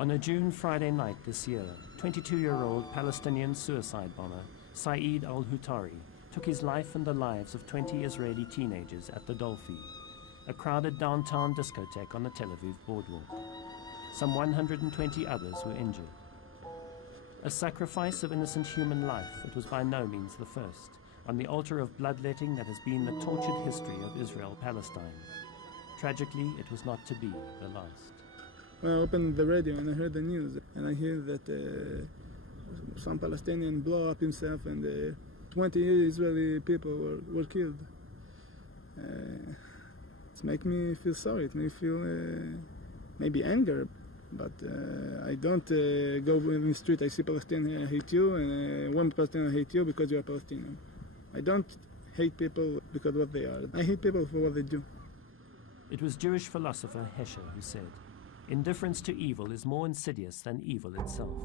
On a June Friday night this year, 22-year-old Palestinian suicide bomber Saeed al-Hutari took his life and the lives of 20 Israeli teenagers at the Dolphy, a crowded downtown discotheque on the Tel Aviv boardwalk. Some 120 others were injured. A sacrifice of innocent human life, it was by no means the first, on the altar of bloodletting that has been the tortured history of Israel-Palestine. Tragically, it was not to be the last. When I opened the radio and I heard the news, and I hear that some Palestinian blow up himself and 20 Israeli people were killed. It makes me feel sorry, it makes me feel maybe anger, but I don't go in the street, I see Palestinian, I hate you, and one Palestinian, I hate you because you're Palestinian. I don't hate people because of what they are. I hate people for what they do. It was Jewish philosopher Hesher who said, "Indifference to evil is more insidious than evil itself,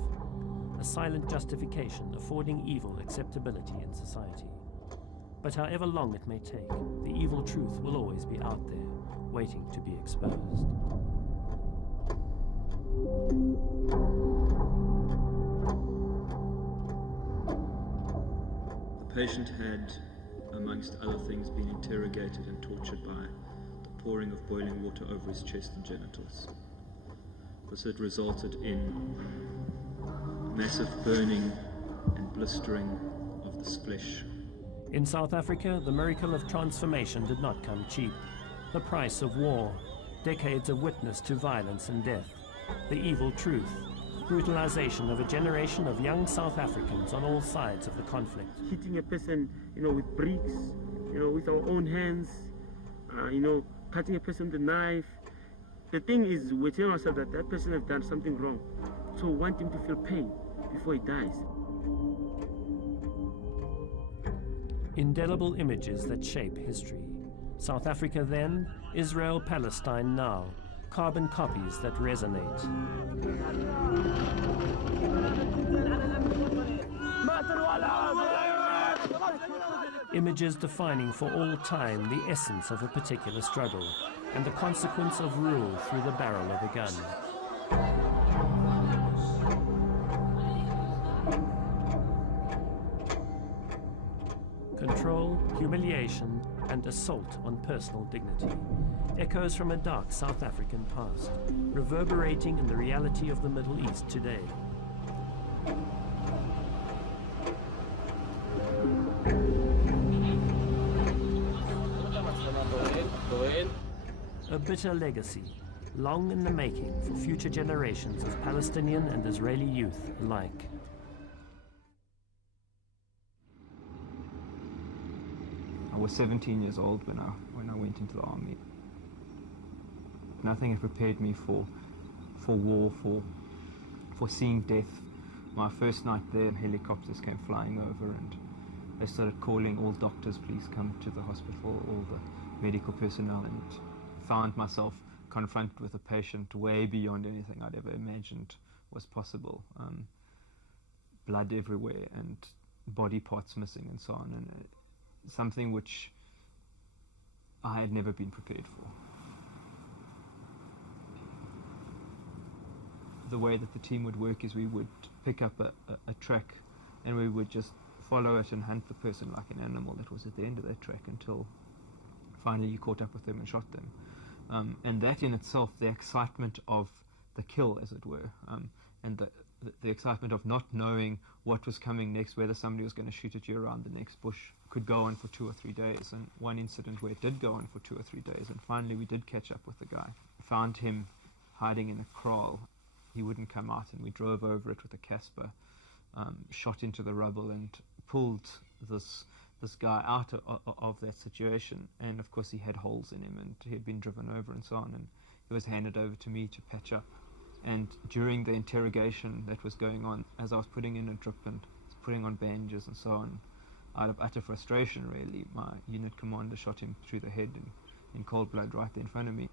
a silent justification affording evil acceptability in society. But however long it may take, the evil truth will always be out there, waiting to be exposed." The patient had, amongst other things, been interrogated and tortured by the pouring of boiling water over his chest and genitals. This had resulted in massive burning and blistering of this flesh. In South Africa, the miracle of transformation did not come cheap. The price of war, decades of witness to violence and death, the evil truth, brutalisation of a generation of young South Africans on all sides of the conflict. Hitting a person, with bricks, with our own hands, cutting a person with a knife. The thing is, we're telling ourselves that that person has done something wrong. So we want him to feel pain before he dies. Indelible images that shape history. South Africa then, Israel, Palestine now. Carbon copies that resonate. Images defining for all time the essence of a particular struggle and the consequence of rule through the barrel of a gun. Control, humiliation, and assault on personal dignity. Echoes from a dark South African past, reverberating in the reality of the Middle East today. A bitter legacy, long in the making for future generations of Palestinian and Israeli youth alike. I was 17 years old when I went into the army. Nothing had prepared me for war, for seeing death. My first night there, helicopters came flying over and they started calling all doctors, please come to the hospital, all the medical personnel, and found myself confronted with a patient way beyond anything I'd ever imagined was possible. Blood everywhere and body parts missing and so on, and something which I had never been prepared for. The way that the team would work is we would pick up a track and we would just follow it and hunt the person like an animal that was at the end of that track until finally you caught up with them and shot them. And that in itself, the excitement of the kill, as it were, and the excitement of not knowing what was coming next, whether somebody was going to shoot at you around the next bush, could go on for 2 or 3 days. And one incident where it did go on for 2 or 3 days, and finally we did catch up with the guy. Found him hiding in a kraal. He wouldn't come out, and we drove over it with a Casper, shot into the rubble and pulled this guy out of that situation. And of course he had holes in him and he had been driven over and so on, and he was handed over to me to patch up. And during the interrogation that was going on, as I was putting in a drip and putting on bandages and so on, out of utter frustration really, my unit commander shot him through the head in cold blood right there in front of me.